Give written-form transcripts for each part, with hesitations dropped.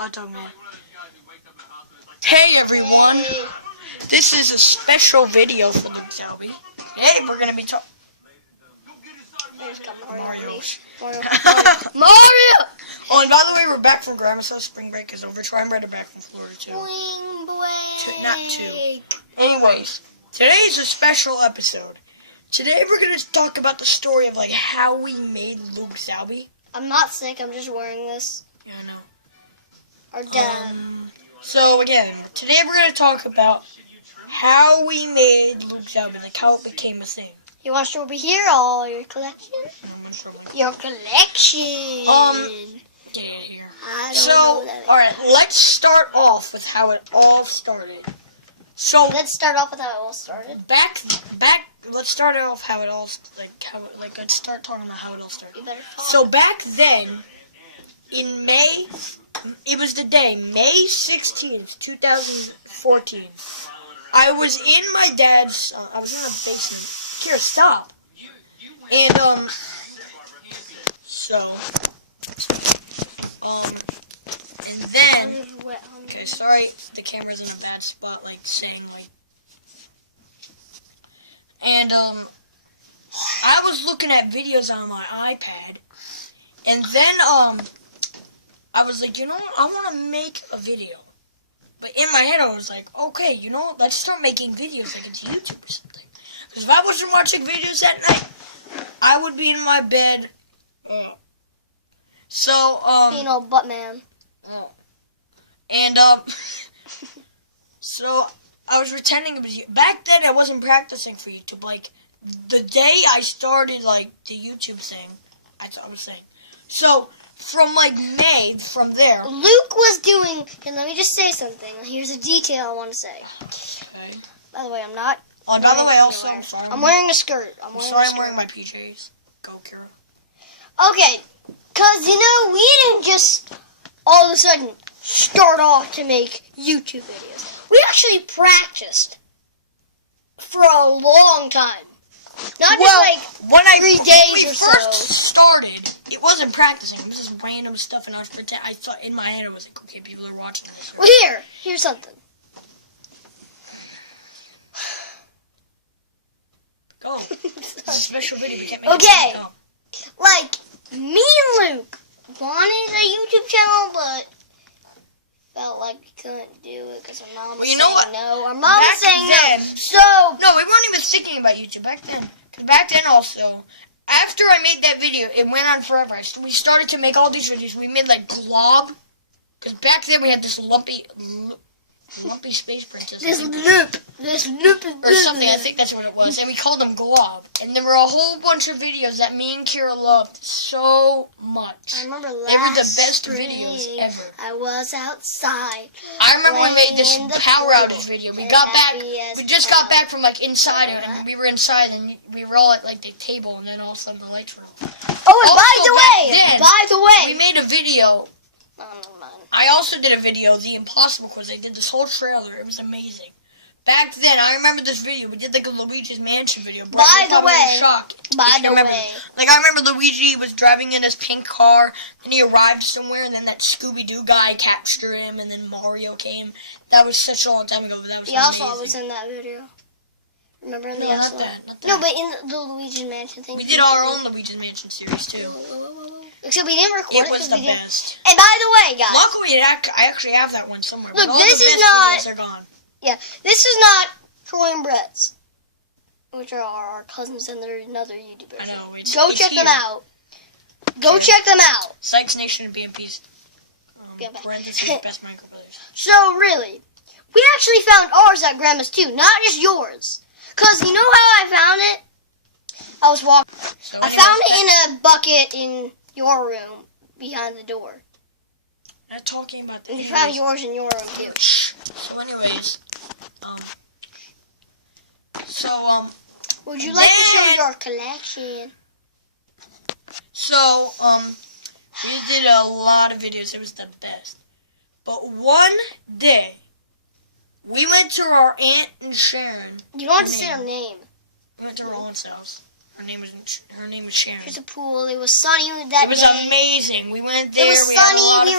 Hot dog man. Hey everyone, Hey. this is a special video for the Zaubi. Hey, we're gonna be talking. Mario. Mario! Oh, and by the way, we're back from Grandma's house. Spring break is over. Troy and Brett are back from Florida too. Spring break. Not two. Anyways, today's a special episode. Today we're gonna talk about the story of like how we made Luke Zaubi. I'm not sick. I'm just wearing this. Yeah, I know. Our dad. So again, today we're gonna talk about how we made Luke Zaubi, like how it became a thing. You want to show over here all your collection? Your collection. Get out of here. I don't So, know that. alright, let's start off with how it all started. So, Let's start off with how it all started. let's start off how it all, let's start talking about how it all started. You better talk. So back then, in May, it was the day, May 16th, 2014. I was in my dad's, I was in the basement. Kira, stop. And, and then, okay, sorry, the camera's in a bad spot, and, I was looking at videos on my iPad, and then, I was like, you know what, I want to make a video. But in my head, I was like, okay, you know what, let's start making videos like it's YouTube or something. Because if I wasn't watching videos that night, I would be in my bed. So, Being all butt man. And, so, I was pretending it was you. Back then, I wasn't practicing for YouTube. Like, the day I started, like, the YouTube thing, I was saying. So, from, like, May, from there. Luke was doing, and let me just say something. Here's a detail I want to say. Okay. By the way, I'm not. Oh, and by the way, also, I'm sorry. I'm wearing a skirt. I'm wearing my PJs. Go, Kira. Okay, because, you know, we didn't just all of a sudden start off to make YouTube videos. We actually practiced for a long time. Not just like 3 days or so. When we first started, it wasn't practicing. It was just random stuff, and I thought in my head, I was like, okay, people are watching this. Well, here's something. Go. It's a special video. We can't make Okay. it up. Like, me and Luke wanted a YouTube channel, but felt like we couldn't do it because our mom was Well, you know saying what? no. Our mom was Back saying then- no. So, No, we weren't even thinking about YouTube back then. Because back then also, after I made that video, it went on forever. We started to make all these videos. We made like Glob. Because back then we had this lumpy space princess. this loop is Or something, I think that's what it was. And we called them Glob. And there were a whole bunch of videos that me and Kira loved so much. I remember last They were the best spring, videos ever. I was outside. I remember we made this playing in the power pool, outage video. We as got back. happy as We just got hell. back from like inside it, and we were inside, and we were all at like the table, and then all of a sudden the lights were on. Oh, and Also, by the way, We made a video. Oh, never mind. I also did a video, The Impossible Quiz. I did this whole trailer. It was amazing. Back then, I remember this video. We did like a Luigi's Mansion video. By the way, I remember Luigi was driving in his pink car, and he arrived somewhere, and then that Scooby-Doo guy captured him, and then Mario came. That was such a long time ago, but that was the amazing. Oswald was in that video. Remember in the No, not Oswald? that. No, but in the Luigi's Mansion thing. We did our own Luigi's Mansion series, too. Except we didn't record it. It was 'cause the we didn't. best. And by the way, guys. Luckily, I actually have that one somewhere. Look, but all this the is best not- videos are gone. Yeah, this is not Troy and Brett's, which are our cousins and they're another YouTuber. I know. Go check them out. Go check them out. Sykes Nation and BMP's. Get back. Parentheses, best Minecraft brothers. So really, we actually found ours at Grandma's too, not just yours. Cause you know how I found it? I was walking. So I found it in a bucket in your room behind the door. Not talking about that. And you found yours in your room too. So anyways, Would you like to show then- your collection? So, we did a lot of videos. It was the best. But one day, we went to our Aunt and Sharon. You don't have to say her name. We went to Roland's house. Her name was Sharon. There's a pool. It was sunny that day. It was amazing. We went there. It was sunny.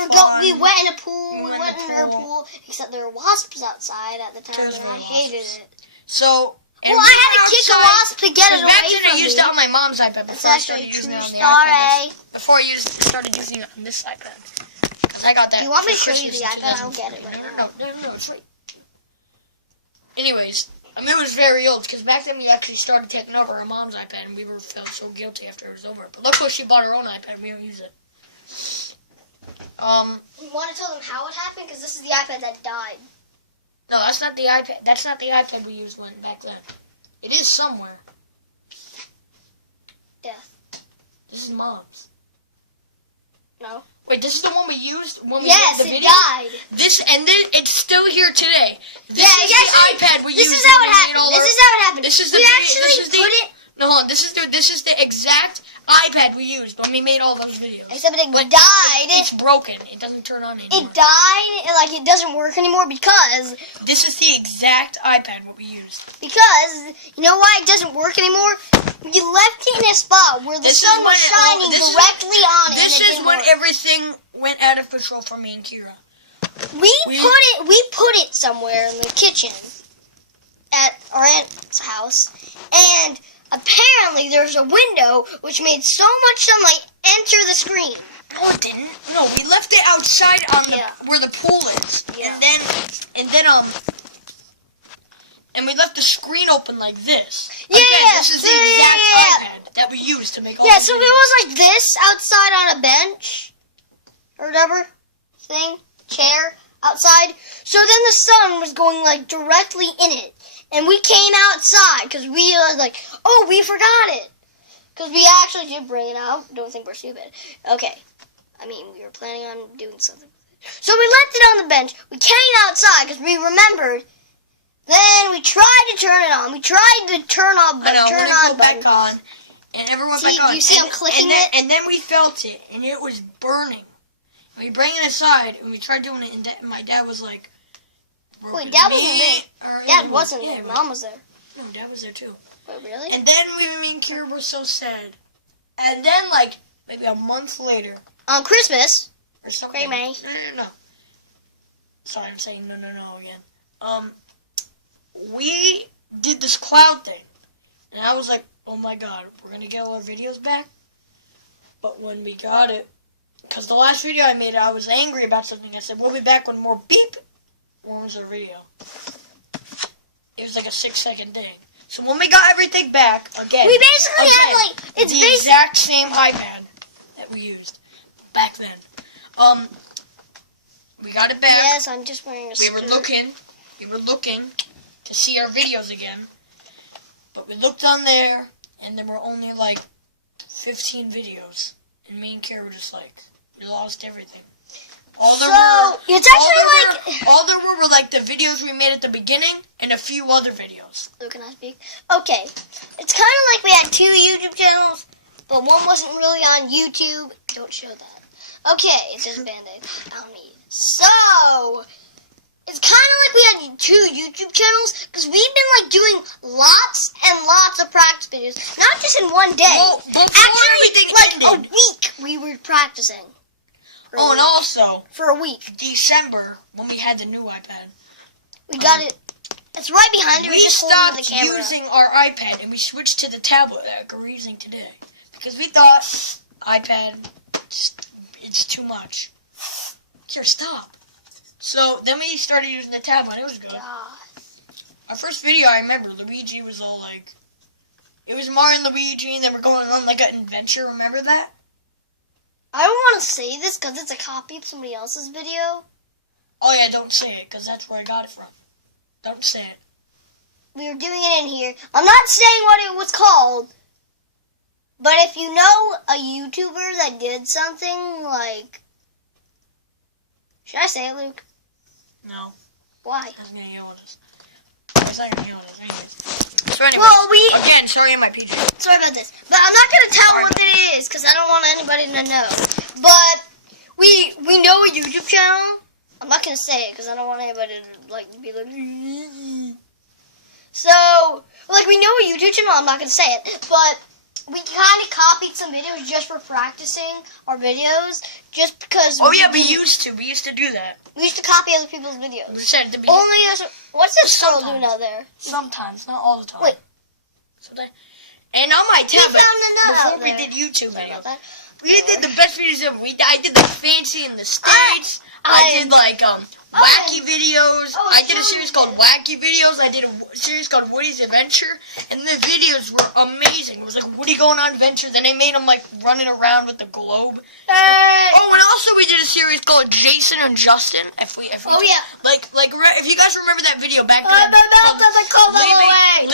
We went in a pool. We went in her pool. Except there were wasps outside at the time, and I hated it. So. Well, I had to kick a wasp to get it away back then from me. I used it on my mom's iPad before I started using it on the iPad. Before I started using it on this iPad. Because I got that. Do you want me to show you the iPad? I don't get it right now. No, it's right. Anyways, I mean, it was very old because back then we actually started taking over our mom's iPad and we felt so guilty after it was over. But look, she bought her own iPad and we don't use it. You want to tell them how it happened? Because this is the iPad that died. No, that's not the iPad. That's not the iPad we used back then. It is somewhere. Yeah. This is Mom's. No. Wait, this is the one we used when we yes, made the video? Yes, it died. This, and then it's still here today. This is actually, the iPad we used. This is how it happened. This is how it happened. This is the we actually put it. No, hold on. This is the exact iPad we used when we made all those videos. Except it died. It's broken. It doesn't turn on anymore. It died, like it doesn't work anymore because... This is the exact iPad what we used. Because, you know why it doesn't work anymore? You left it in a spot where the sun was shining directly on it. This is when everything went out of control for me and Kira. We put it somewhere in the kitchen at our aunt's house, and apparently there's a window which made so much sunlight enter the screen. No, it didn't. No, we left it outside on where the pool is, yeah. and we left the screen open like this. Yeah, again, this is the exact iPad that we used to make all. Yeah, so it was like this outside on a bench or whatever thing, chair outside. So then the sun was going like directly in it. And we came outside because we was like, oh, we forgot it. Because we actually did bring it out. Don't think we're stupid. Okay. I mean, we were planning on doing something with it. So we left it on the bench. We came outside because we remembered. Then we tried to turn it on. We tried to turn off, but turn on button. Back on, and everyone back on. You see, I'm clicking it. And then we felt it, and it was burning. And we bring it aside, and we tried doing it, and my dad was like, wait, Dad wasn't there. Dad wasn't there. Mom was there. No, Dad was there too. Wait, really? And then me and Kira were so sad. And then, like, maybe a month later. On Christmas. Or something. Great May. No. Sorry, I'm saying no again. We did this cloud thing. And I was like, oh my god, we're going to get all our videos back? But when we got it, because the last video I made, I was angry about something. I said, we'll be back when more beep. When was our video? It was like a 6-second thing. So when we got everything back, again, we basically had like it's the exact same iPad that we used back then. We got it back. Yes, I'm just wearing a skirt. We were looking to see our videos again, but we looked on there, and there were only like 15 videos, and me and Kara were just like, we lost everything. All there were like the videos we made at the beginning and a few other videos. So can I speak? Okay. It's kind of like we had 2 YouTube channels, but one wasn't really on YouTube. Don't show that. Okay, it says Band-Aid. I don't need it. So, it's kind of like we had 2 YouTube channels because we've been like doing lots and lots of practice videos. Not just in one day. Well, actually, like a week we were practicing. Oh, and also, for a week. December, when we had the new iPad. We got it. It's right behind it. We stopped using our iPad and we switched to the tablet that we're using today. Because we thought, iPad, it's too much. Here, stop. So, then we started using the tablet and it was good. God. Our first video, I remember, Luigi was all like, it was Mario and Luigi and then we're going on like an adventure, remember that? I don't want to say this because it's a copy of somebody else's video. Oh yeah, don't say it because that's where I got it from. Don't say it. We were doing it in here. I'm not saying what it was called, but if you know a YouTuber that did something like... Should I say it, Luke? No. Why? He's going to yell at us. He's not going to yell at us anyways. So anyway, again, sorry in my PJ. Sorry about this. But I'm not going to tell what it is because I don't want anybody to know. But we know a YouTube channel. I'm not going to say it because I don't want anybody to like be like... So, like we know a YouTube channel. I'm not going to say it. But we kind of copied some videos just for practicing our videos, just because. Oh yeah, we used to do that. We used to copy other people's videos. We said at the beginning. Only as what's this girl Sometimes. doing out there? Sometimes, not all the time. Wait. Sometimes. And on my tablet, found a nut before out we there. did YouTube Sorry about videos, that. we did the best videos ever. I did the fancy in the States. I did like wacky videos. Oh, I did a series Zaubi. called Wacky Videos. I did a series called Woody's Adventure, and the videos were amazing. It was like Woody going on adventure. Then they made him like running around with the globe. Oh, and also we did a series called Jason and Justin. If we Oh yeah. if you guys remember that video back I'm then, about to call them away.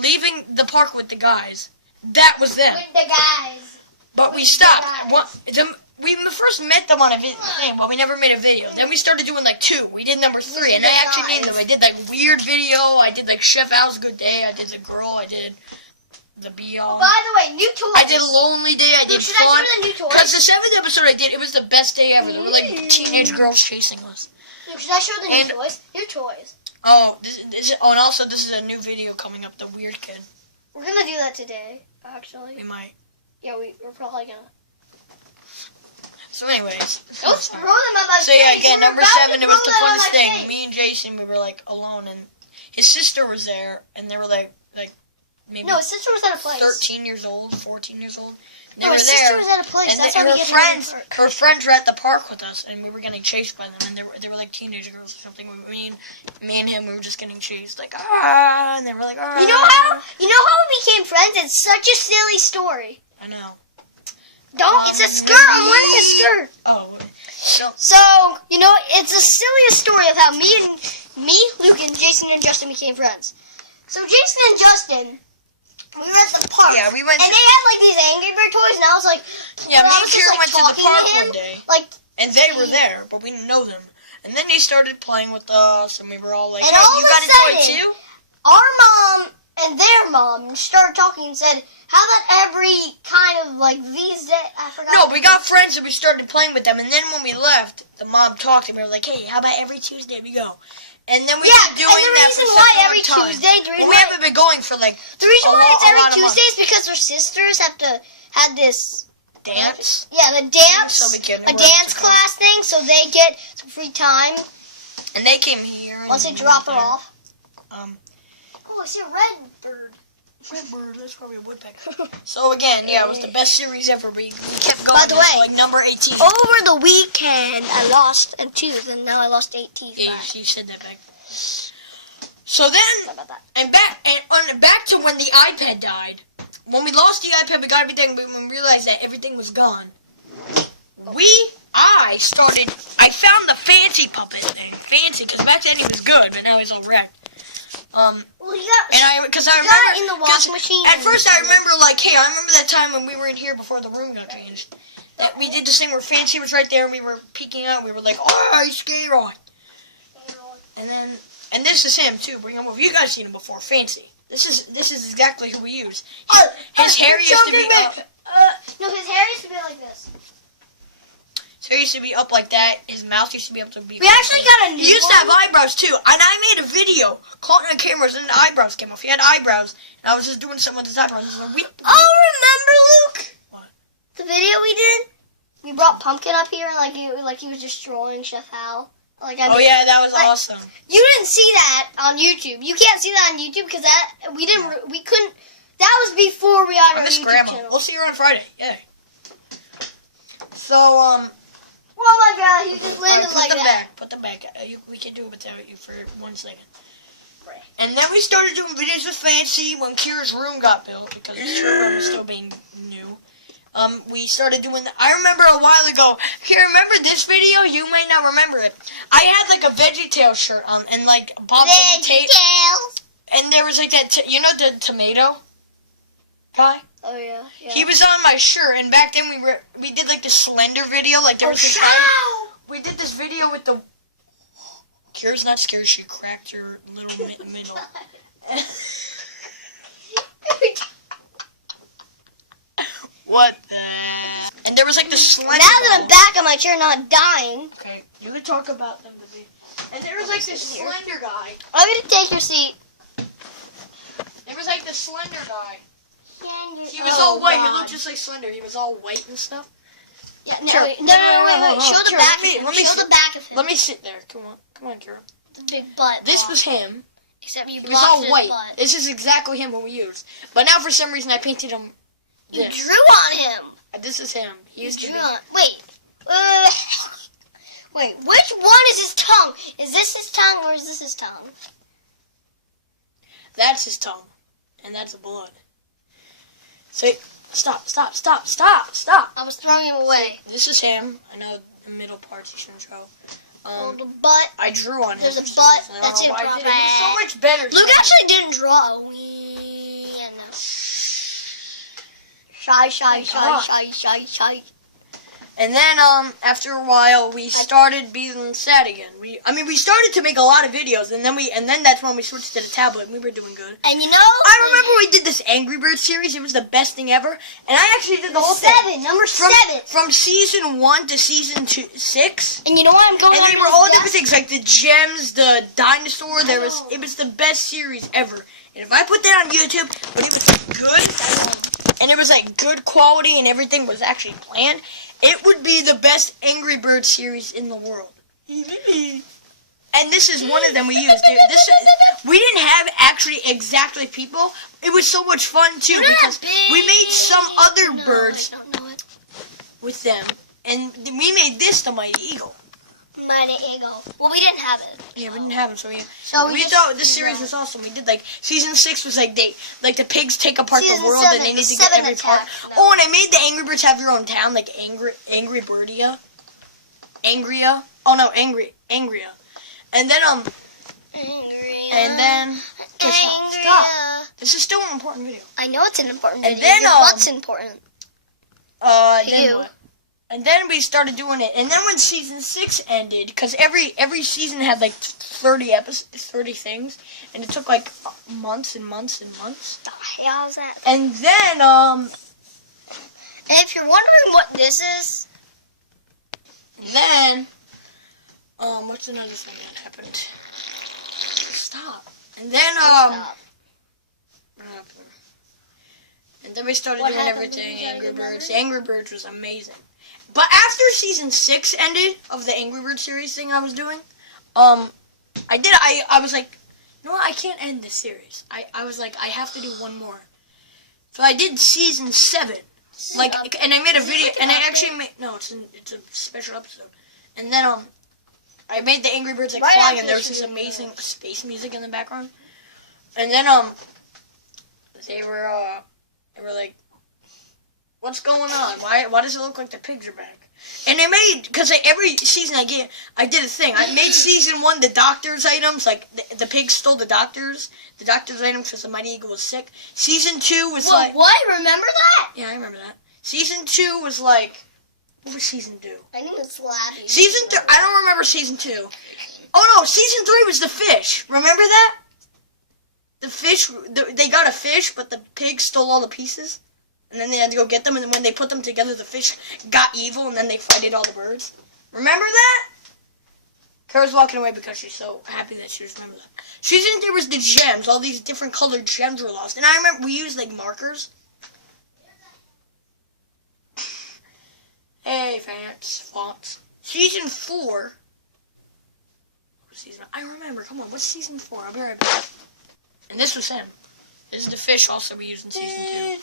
leaving the park with the guys. That was them. With the guys. But we With the stopped. guys. We first met them on a thing, but we never made a video. Then we started doing like 2. We did number 3, and I actually named them. I did like weird video. I did like Chef Al's Good Day. I did the girl. I did the Be All. By the way, new toys. I did a lonely day. I did Should fun. I show the new toys? Because the 7th episode I did, it was the best day ever. There were like teenage girls chasing us. Should I show the And- new toys? New toys. Oh, and also this is a new video coming up. The weird kid. We're gonna do that today, actually. We might. Yeah, we're probably gonna. So, anyways. Don't throw them at my So yeah, face. again, We're number about 7, to it was throw the them at funnest my thing. face. Me and Jason, we were like alone, and his sister was there, and they were like maybe No, his sister was at a place. 13 years old, 14 years old. And they No, were his sister there, was at a place. and That's how we her get friends, to the park. her friends were at the park with us, and we were getting chased by them, and they were like teenage girls or something. Me and him, we were just getting chased, like and they were like You know how we became friends? It's such a silly story. I know. Don't. It's a skirt. I'm wearing a skirt. Oh, so So it's the silliest story of how me, Luke, and Jason and Justin became friends. So Jason and Justin, we were at the park. yeah, we went. And they had like these Angry Bird toys, and I was like, Yeah, well, me I and was just, Kira went to the talking park him, one day. Like, And they were there, but we didn't know them. And then they started playing with us, and we were all like, And hey, all you of got a a toy sudden- too? our mom and their mom started talking and said, how about every kind of like these days? I forgot. No, we got friends and we started playing with them. And then when we left, the mom talked and we were like, hey, how about every Tuesday we go? And then we Yeah, kept doing and the that reason for why such a long every time. Tuesday, the reason Well, we why- haven't been going for like The reason a why lot- it's a every lot of Tuesday is months. because their sisters had this Dance. Yeah, the dance, So we can- a dance class thing, so they get some free time And they came here. and once they we drop it went there. off. Oh, I see a red bird. red bird, that's probably a woodpecker. So again, yeah, it was the best series ever. We kept going. By the way, to, like number 18. Over the weekend, I lost a tooth, and now I lost 8 teeth. Yeah, back. she said that back. So then, Sorry about that. and back to when the iPad died. When we lost the iPad, we got everything, but when we realized that everything was gone, I found the fancy puppet thing. Fancy, because back then he was good, but now he's all wrecked. Well, you got. And I got remember it in the washing machine. At first, I remember like, hey, I remember that time when we were in here before the room got changed. That we did this thing where Fancy was right there, and we were peeking out. We were like, oh, he's scared. And this is him too. Bring him over. You guys seen him before, Fancy. This is exactly who we use. His hair used to be up. No, his hair used to be like this. His hair used to be up like that. His mouth used to be up to be. We actually got a new He used to have eyebrows too, and I made a video caught on cameras, and the eyebrows came off. He had eyebrows, and I was just doing something with his eyebrows. It was like, Oh, remember, Luke? What? The video we did? We brought Pumpkin up here, like he was destroying Chef Hal. Oh yeah, that was awesome. You didn't see that on YouTube. You can't see that on YouTube because we couldn't. That was before we had I our miss YouTube Grandma. channel. We'll see her on Friday. Yeah. So Oh my God, he just landed put like them that. back. Put them back. We can do it without you for 1 second. And then we started doing videos with Fancy when Kira's room got built because her room was still being new. We started doing. I remember a while ago. Here, remember this video? You may not remember it. I had like a VeggieTales shirt on, and like Bob the potato. VeggieTales. And there was like that. The tomato guy. Oh yeah. He was on my shirt, and back then we did like the Slender video. Like there was this time we did this video with the. Kira's not scared. She cracked her little middle. What the? And there was like the Slender. Now that I'm back on my chair, not dying, Okay, you can talk about them. And there was like this Slender guy. I'm gonna take your seat. There was like the Slender guy. He was all white. He looked just like Slender. He was all white and stuff. Yeah, no, Kira, wait. Show the back. Show the back of him. Let me sit there. Come on, Kira. The big butt. This was him. Except you He was all white. butt. This is exactly him what we used. But now for some reason I painted him. You drew on him. This is him. He used to be. Wait. Wait. Which one is his tongue? Is this his tongue or is this his tongue? That's his tongue, and that's the blood. So stop. I was throwing him away. So, this is him. I know the middle parts you shouldn't show. The butt. I drew on him. There's a butt. That's it. I did it. It was so much better. Luke actually didn't draw. Shy. And then, after a while, we started being sad again. We started to make a lot of videos, and then that's when we switched to the tablet, and we were doing good. And you know, I remember we did this Angry Birds series. It was the best thing ever, and I actually did the whole thing. Number 7. From season 1 to season 6. And you know what I'm going? And they were all different things, like the gems, the dinosaur. It was the best series ever. And if I put that on YouTube, but it was good, and it was like good quality, and everything was actually planned, it would be the best Angry Birds series in the world. And this is one of them we used. We didn't have actually exactly people. It was so much fun too because we made some other birds with them, and we made this the Mighty Eagle. Mighty Eagle. Well, we didn't have it. Yeah, we didn't have him, so we thought this series was awesome. We did like season 6 was like the pigs take apart the world and they need to get every part. Oh, and I made the Angry Birds have their own town, like Angry Birdia. Angria. Oh no, Angria. And then And then stop. This is still an important video. I know it's an important video. And then what's important? And then we started doing it. And then when season 6 ended, because every season had like 30 episodes, 30 things, and it took like months and months and months. The hell is that? And then And if you're wondering what this is, then what's another thing that happened? Stop. And then what happened? And then we started doing everything. Angry Birds. Angry Birds was amazing. But after season 6 ended of the Angry Birds series thing I was doing, I was like, you know what, I can't end this series. I was like, I have to do one more. So I did season 7. And I made a video, and I actually made, no, it's a special episode. And then, I made the Angry Birds flying, and there was this amazing space music in the background. And then, they were like, what's going on? Why does it look like the pigs are back? And I made, because every season I did a thing. I made season 1 the doctor's items, like the pigs stole the doctor's items because the Mighty Eagle was sick. Season 2 was what? Remember that? Yeah, I remember that. Season 2 was like, what was season 2? I think it's Labby. Season 3, I don't remember season 2. Oh no, season 3 was the fish. Remember that? The fish, they got a fish, but the pigs stole all the pieces. And then they had to go get them, and then when they put them together, the fish got evil, and then they fighted all the birds. Remember that? Kara's walking away because she's so happy that she remembers that. Season 3 was the gems. All these different colored gems were lost. And I remember we used, like, markers. Hey, fonts. Season 4. I remember. Come on, what's season 4? I'll be right back. And this was him. This is the fish also we used in season 2.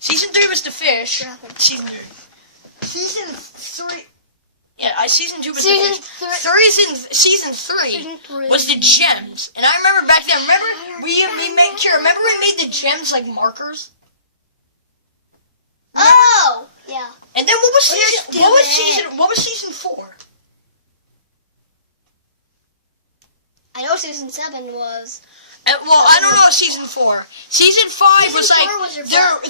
Season 3 was the fish. Season 3. Season 3. Yeah, season 2 was the fish. Season 3 was the gems. And I remember back then, remember we made the gems like markers? Remember? Oh! Yeah. And then what was season 4? I know season 7 was. I don't know season 4. Season 5 was like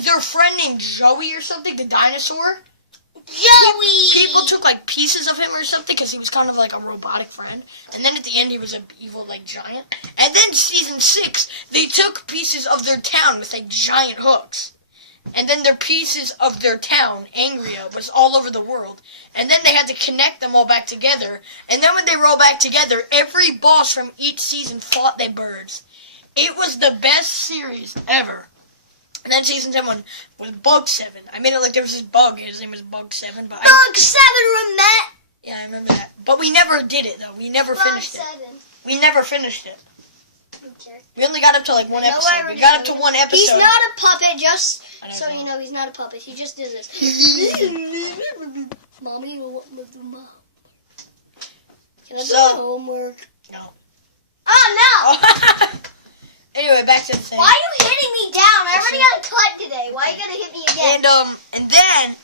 their friend named Joey or something, the dinosaur. Joey! People took like pieces of him or something because he was kind of like a robotic friend. And then at the end he was an evil like giant. And then season 6, they took pieces of their town with like giant hooks. And then their pieces of their town, Angria, was all over the world. And then they had to connect them all back together. And then when they were all back together, every boss from each season fought their birds. It was the best series ever. And then season 7 one was Bug 7. I made it like there was this bug. His name was Bug 7. But Bug 7, Remet. Yeah, I remember that. But we never did it, though. We never finished it. We never finished it. Okay. We only got up to like one episode. We got up to one episode. He's not a puppet, just so know. you know, he's not a puppet. He just does this. Mommy, what was the mom? Can I do my homework? No. Oh, no! Anyway, back to the thing. Why are you hitting me down? I already got a cut today. Why are you going to hit me again? And then...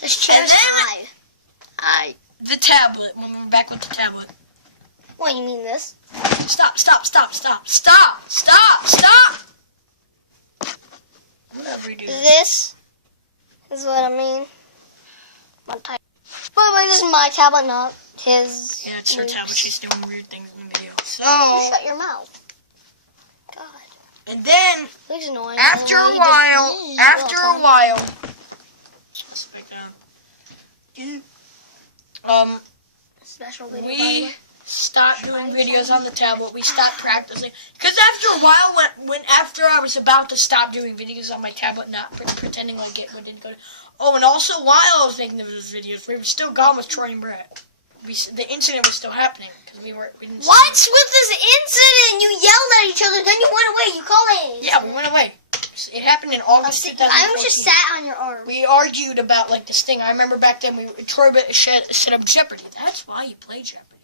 This chair's high. The tablet. When we were back with the tablet. What, you mean this? Stop. I'm going to redo this. Is what I mean. By the way, this is my tablet, not his. Yeah, it's her tablet. She's doing weird things in the video. So... You shut your mouth. God. And then... Looks annoying. After a while... Let's pick down. Special video, We stopped doing videos on the tablet. We stopped practicing. Because after a while, after I was about to stop doing videos on my tablet, not pretending like it didn't go to... Oh, and also while I was making those videos, we were still gone with Troy and Brett. The incident was still happening because we didn't. What's with this incident? You yelled at each other, then you went away. You call it. Yeah, we went away. It happened in August 2014. I was just sat on your arm. We argued about like this thing. I remember back then Troy set up Jeopardy. That's why you play Jeopardy.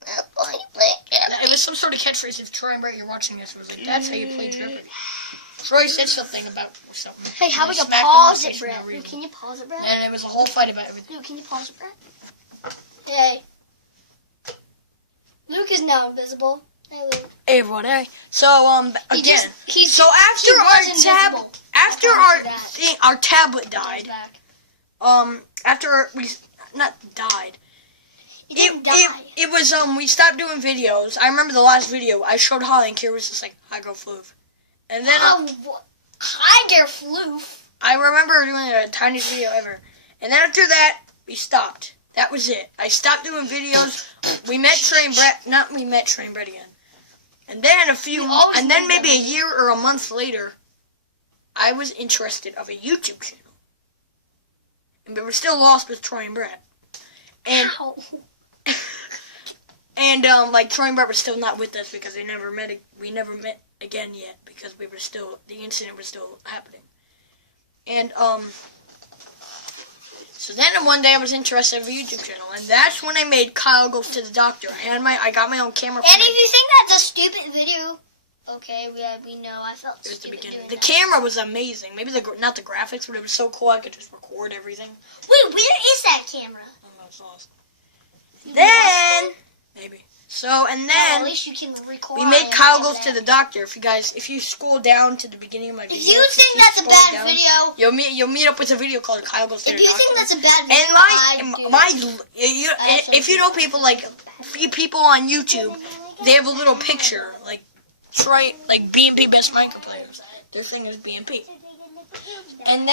That's why you play Jeopardy. It was some sort of catchphrase. If Troy and Brett, you're watching this, it was like, that's how you play Jeopardy. Troy said something about something. Hey, how about you pause it, Brett? Luke, can you pause it, Brett? And it was a whole fight about everything. Luke, can you pause it, Brett? Hey. Luke is now invisible. Hey, Luke. Hey, everyone. Hey. So, again. So after our tablet died. After we not died. It was we stopped doing videos. I remember the last video I showed Holly and Kira was just like, "Hi, girl, floof." And then hi there, floof. I remember doing the tiniest video ever. And then after that, we stopped. That was it. I stopped doing videos. We met Trey and Brett. We met Trey and Brett again. And then maybe a year or a month later, I was interested of a YouTube channel. And we were still lost with Troy and Brett. And like Troy and Brett were still not with us because we never met again yet because the incident was still happening. And so then one day I was interested in a YouTube channel, and that's when I made Kyle Goes to the Doctor. I got my own camera. And if you think that's a stupid video, okay, we know. I felt stupid doing that. The camera was amazing. Maybe not the graphics, but it was so cool I could just record everything. Wait, where is that camera? I don't know, it's lost. Then maybe. So and then at least you can record. We made Kyle Goes to the Doctor. If you scroll down to the beginning of my video, if you think that's a bad video, you'll meet up with a video called Kyle Goes to the Doctor. If you think that's a bad video, if you know people like people on YouTube, they have a little picture like Troy, like BMP Best Minecraft Players. Their thing is BMP. And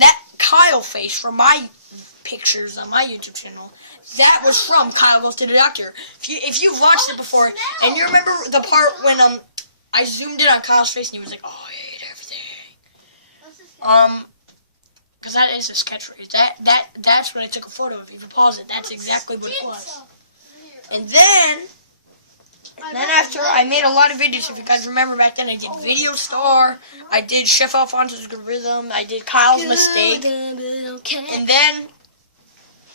that Kyle face from my pictures on my YouTube channel, that was from Kyle Goes to the Doctor. If you've watched it before, and you remember the part when I zoomed in on Kyle's face and he was like, "Oh, I hate everything." Because that is his catchphrase. That's what I took a photo of. If you pause it, that's exactly what it was. And then after I made a lot of videos. If you guys remember back then, I did Video Star, I did Chef Alfonso's Good Rhythm, I did Kyle's Mistake,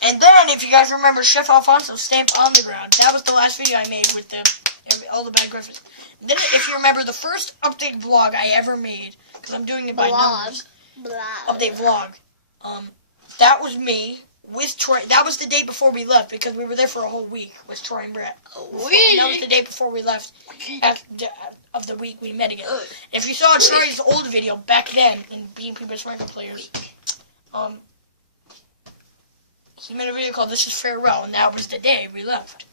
and then if you guys remember Chef Alfonso's Stamped on the Ground, that was the last video I made with all the bad graphics. And then if you remember the first update vlog I ever made, because I'm doing it by numbers, update vlog, that was me with Troy. That was the day before we left because we were there for a whole week with Troy and Brett. And that was the day before we left of the week we met again. If you saw Troy's old video back then in BMP Best Minecraft Players, he made a video called This Is Farewell, and that was the day we left.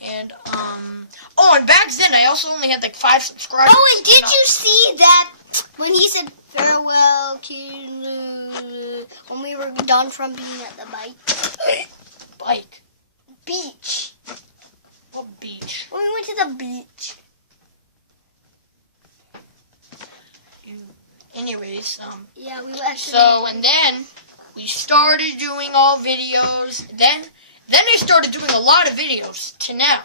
And, and back then I also only had like 5 subscribers. Oh, and did you see that when he said farewell to when we were done from being at the Bike? Beach. What beach? When we went to the beach. anyways, Yeah, we actually. so, and then we started doing all videos. Then I started doing a lot of videos to now.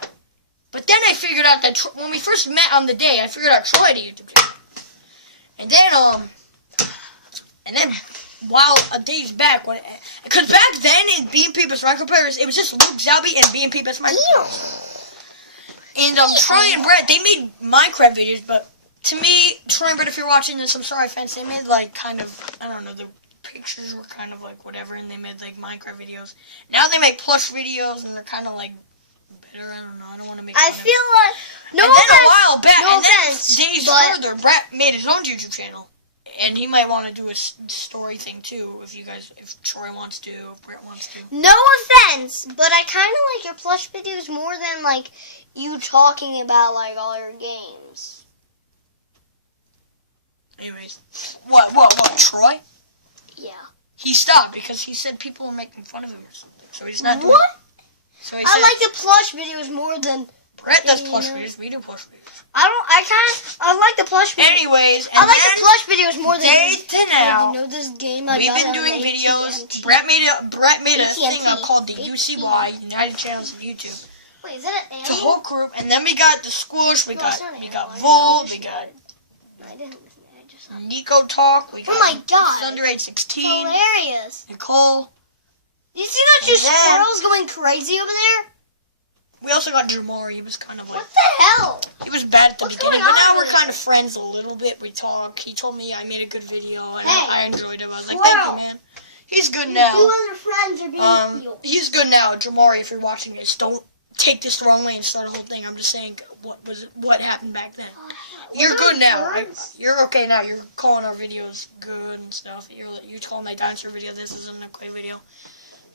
But then I figured out that when we first met on the day, I figured out Troy had a YouTube channel. And then, while a days back, because back then in BMP Best Minecraft Players, it was just Luke, Zaubi, and BMP Best Minecraft Players. And Troy and Brett, they made Minecraft videos, but to me, Troy and Brett, if you're watching this, I'm sorry, fans, they made like kind of, I don't know, the pictures were kind of like whatever, and they made like Minecraft videos. Now they make plush videos, and they're kind of like better. I don't know. I don't want to make. I feel like no and offense. Then a while back, No and then offense, days but further, Brett made his own YouTube channel, and he might want to do a story thing too. If Troy wants to, if Brett wants to. no offense, but I kind of like your plush videos more than like you talking about like all your games. Anyways, what, Troy? Yeah. He stopped because he said people were making fun of him or something. So he's not doing. What? So he I said, like the plush videos more than Brett does plush know. videos. We do plush videos. I like the plush videos. Anyways, and I like then the plush videos more than days to now. You know this game We've been doing videos. Brett made a thing called the UCY, United Channels of YouTube. Wait, is that an It's a animal? whole group, and then we got the Squoosh, we No, got it's not an animal. Volt, we got I didn't listen. I just saw it. Nico Talk, we got Oh my God. Thunder 816, Hilarious. Nicole. You see those two And then- squirrels going crazy over there? We also got Jamari. He was kind of like, What the hell? he was bad at the What's beginning, going but now on we're over kind there? of friends a little bit. We talk. He told me I made a good video, and Hey, I enjoyed it. I was like, squirrel. thank you, man. He's good You now. two other friends are being healed. He's good now. Jamari, if you're watching this, don't take this the wrong way and start a whole thing. I'm just saying what happened back then. You're good now. You're okay now. You're calling our videos good and stuff. You told my dinosaur video this isn't a great video.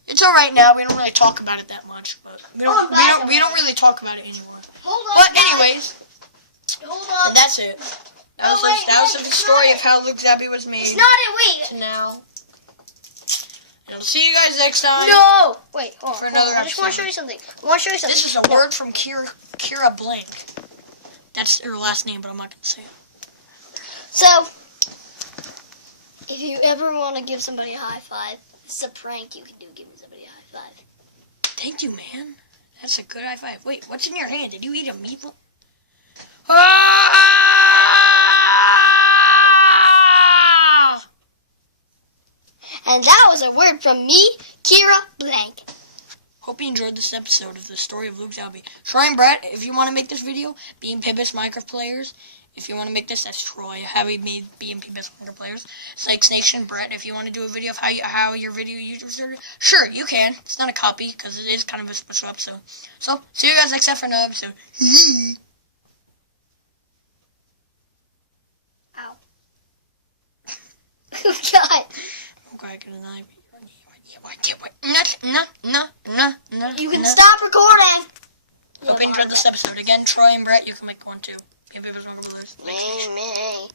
It's all right now. We don't really talk about it that much, but we don't really talk about it anymore. Hold on, But guys. anyways, Hold on. and that's it. That was the story of how Luke Zaubi was made It's not it. to Wait. now. And I'll see you guys next time. No. Wait. Hold on. For another I just want to episode. show you something. I want to show you something. This is a word from Kira Blank. That's her last name, but I'm not going to say it. So, if you ever want to give somebody a high five, it's a prank you can do. Give somebody a high five. Thank you, man. That's a good high five. Wait, what's in your hand? Did you eat a meatball? And that was a word from me, Kira Blank. Hope you enjoyed this episode of the story of Luke Zaubi. Troy and Brett, if you want to make this video, BMP Best Minecraft Players. If you want to make this, that's Troy. How he made BMP Best Minecraft Players. Sykes Nation, Brett. If you want to do a video of how your video YouTube started, sure, you can. It's not a copy, because it is kind of a special episode. So, see you guys next time for another episode. Ow. God. Okay, good night. You can stop recording. Hope you enjoyed this episode. Again, Troy and Brett, you can make one too. BMP Best Minecraft Players. Me.